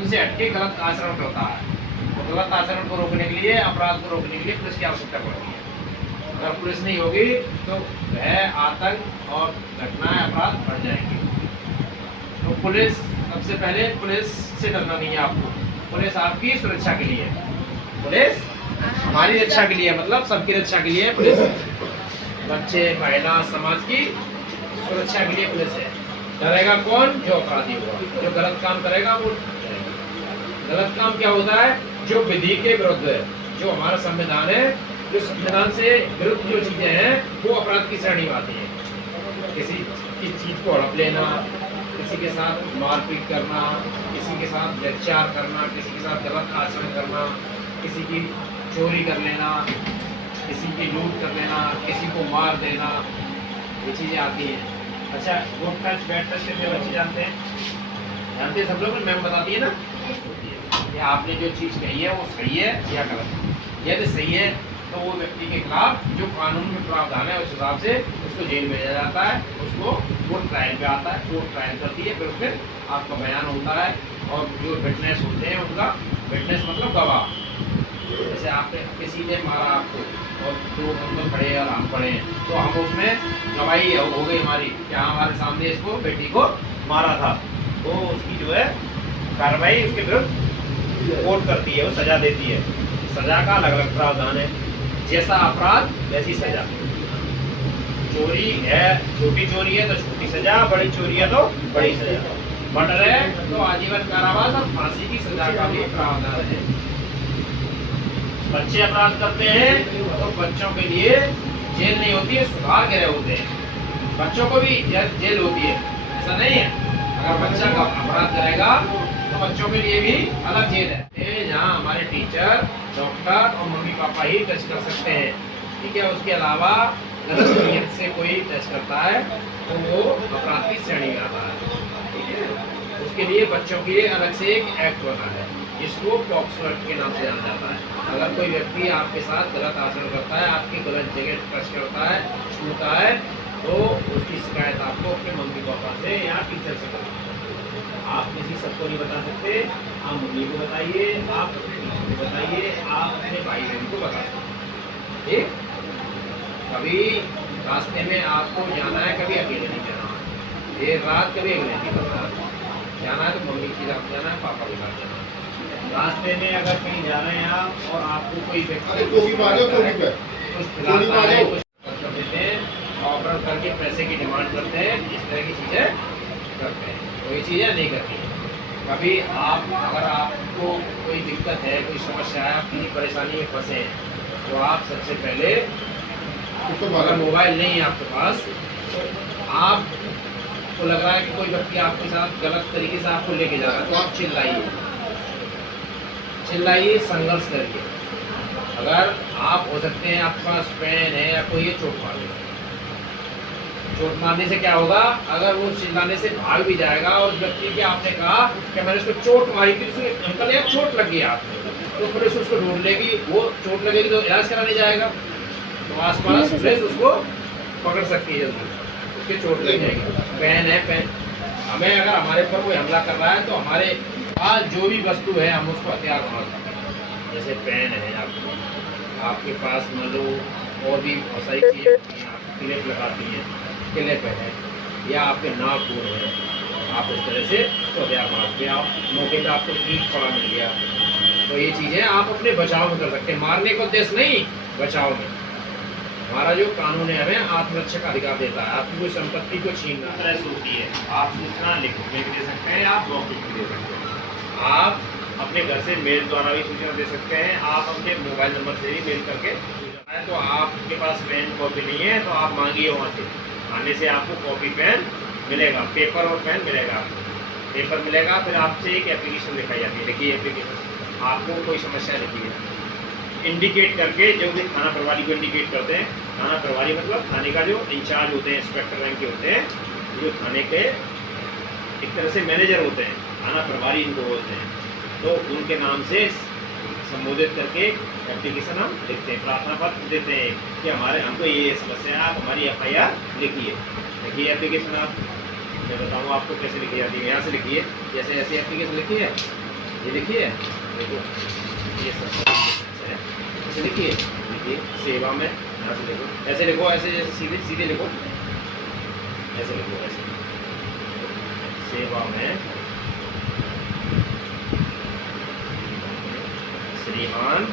उनसे हटके गलत आचरण करता है। तो गलत आचरण को रोकने के लिए, अपराध को रोकने के लिए पुलिस की आवश्यकता पड़ती है। अगर पुलिस नहीं होगी तो भय, आतंक और घटनाएं, अपराध बढ़ जाएंगे। तो पुलिस, सबसे पहले पुलिस से डरना नहीं है आपको। पुलिस आपकी सुरक्षा के लिए है। पुलिस हमारी रक्षा के लिए, मतलब सबकी रक्षा के लिए पुलिस, बच्चे, महिला, समाज की सुरक्षा के लिए पुलिस है। डरेगा कौन? जो अपराधी होगा, जो गलत काम करेगा वो डरेगा। गलत काम क्या होता है? जो विधि के विरुद्ध है, जो हमारा संविधान है, जो संविधान से विरुद्ध जो चीजें हैं वो अपराध की श्रेणी में आती है। किसी की चीज को हड़प लेना, किसी के साथ मारपीट करना, किसी के साथ व्यभिचार करना, किसी के साथ गलत आचरण करना, किसी की चोरी कर लेना, किसी की लूट कर लेना, किसी को मार देना, ये चीजें आती हैं। अच्छा, गुड टच बैड टच कितने बच्चे जानते हैं? जानते हैं सब लोग? मैम बताती है ना, ये आपने जो चीज कही है वो सही है या गलत है। यदि सही है तो वो व्यक्ति के खिलाफ जो कानून में प्रावधान है उस हिसाब से उसको जेल भेजा जाता है, उसको कोर्ट ट्रायल पे आता है, कोर्ट ट्रायल करती है, फिर उसमें आपका बयान होता है और जो विटनेस होते हैं उनका, विटनेस मतलब गवाह, जैसे आपने किसी ने मारा आपको और दो अंकल खड़े और हम खड़े हैं, तो हम उसमें गवाही हो गई हमारी, क्या हमारे सामने इसको, बेटी को मारा था, तो उसकी जो है कार्रवाई उसके विरुद्ध कोर्ट करती है, वो सजा देती है। सजा का अलग अलग प्रावधान है, जैसा अपराध वैसी सजा। चोरी है, छोटी चोरी है तो छोटी सजा, बड़ी चोरी है तो बड़ी सजा, मर्डर है तो आजीवन कारावास और फांसी की सजा का भी प्रावधान है। बच्चे अपराध करते हैं तो बच्चों के लिए जेल नहीं होती है, सुधार गृह होते हैं। बच्चों को भी जेल होती है, ऐसा नहीं है। अगर बच्चा का अपराध करेगा तो बच्चों के लिए भी अलग जेल है, जहाँ हमारे टीचर, डॉक्टर और मम्मी पापा ही टच कर सकते हैं, ठीक है। उसके अलावा गलत नीयत से कोई टच करता है तो वो अपराध की श्रेणी में आता है, ठीक है। उसके लिए बच्चों के लिए अलग से एक एक्ट बना है, जिसको पॉक्सो एक्ट के नाम से जाना जाता है। अगर कोई व्यक्ति आपके साथ गलत आचरण करता है, आपकी गलत जगह टच करता है, छूता है, तो उसकी शिकायत आपको अपने मम्मी पापा से या टीचर से करनी है। आप किसी सबको नहीं बता सकते, आप मम्मी को बताइए, आप अपने टीचर को बताइए, आप अपने भाई बहन को बता सकते, ठीक। कभी रास्ते में आपको जाना है, कभी अकेले नहीं जाना, देर रात कभी अकेले नहीं करना, जाना है तो मम्मी के साथ जाना है, पापा के साथ जाना है। रास्ते में अगर कहीं जा रहे हैं आप और आपको कोई व्यक्ति कुछ खिलाता है, कुछ कर देते हैं, ऑर्डर करके पैसे की डिमांड करते हैं, इस तरह की चीज़ें करते हैं, कोई चीज़ें नहीं करती हैं। कभी आप, अगर आपको कोई दिक्कत है, कोई समस्या है, आप किसी परेशानी में फंसे हैं, तो आप सबसे पहले, अगर मोबाइल नहीं है आपके पास तो आपको लग रहा है कि कोई व्यक्ति आपके साथ गलत तरीके से आपको लेके जा रहा है, तो आप चिल्लाइए, चिल्लाइए, संघर्ष करिए। अगर आप हो सकते हैं आपके पास पेन है या कोई चोट मार दे, चोट मारने से क्या होगा, अगर वो चिल्लाने से भाग भी जाएगा और व्यक्ति के आपने कहा कि मैंने उसको चोट मारी थी, उसको अंकल यार चोट लग गई आपने, तो पुलिस उसको ढूंढ लेगी, वो चोट लगेगी तो इलाज कराने जाएगा, तो आसपास पुलिस उसको पकड़ सकती है, जल्दी उसके चोट लग जाएगी। पेन है, पेन, हमें अगर हमारे पर कोई हमला कर रहा है तो हमारे पास जो भी वस्तु है हम उसको हथियार बना सकते हैं। जैसे पेन है, आपके पास मान लो और भी बहुत सारी चीज़ें होती हैं, आप क्लिप लगाती हैं, क्लिप है, या आपके नाखून है, आप उस तरह से उसको हथियार मारते हैं, आप मौके पर आपको ईंट पड़ा मिल गया, तो ये चीज़ें आप अपने बचाव में कर सकते हैं, मारने का उद्देश्य नहीं, बचाव में। हमारा जो कानून है हमें आत्मरक्षा का अधिकार देता है, आपकी कोई संपत्ति को छीनना तरह होती है, आप सूचना लिख के दे सकते हैं, आप मौखिक भी दे सकते हैं, आप अपने घर से मेल द्वारा भी सूचना दे सकते हैं, आप अपने मोबाइल नंबर से भी मेल करके सूचना है। तो आपके पास पेन कॉपी नहीं है तो आप मांगिए वहाँ से, आने से आपको कॉपी पेन मिलेगा, पेपर और पेन मिलेगा, आपको पेपर मिलेगा, फिर आपसे एक एप्लीकेशन दिखाई जाती है, लिखिए एप्लीकेशन, आपको कोई समस्या लिखी है, इंडिकेट करके, जो भी थाना प्रभारी को इंडिकेट करते हैं, थाना प्रभारी मतलब थाने का जो इंचार्ज होते हैं, इंस्पेक्टर रैंक के होते हैं, जो थाने के एक तरह से मैनेजर होते हैं, थाना प्रभारी इनको बोलते हैं, तो उनके नाम से संबोधित करके एप्लीकेशन हम लिखते हैं, प्रार्थना पत्र देते हैं कि हमारे, हमको ये समस्या है, आप हमारी FIR लिखिए, लिखिए एप्लीकेशन। आप, मैं बताऊँ आपको कैसे लिखी जाती है, यहाँ से लिखिए, जैसे ऐसे एप्लीकेशन लिखी है, ये देखिए, देखो ये सब है। ऐसे देखिए, देखिए सेवा में यहाँ से देखो, ऐसे लिखो, ऐसे सीधे सीधे लिखो, ऐसे लिखो, ऐसे सेवा में श्रीमान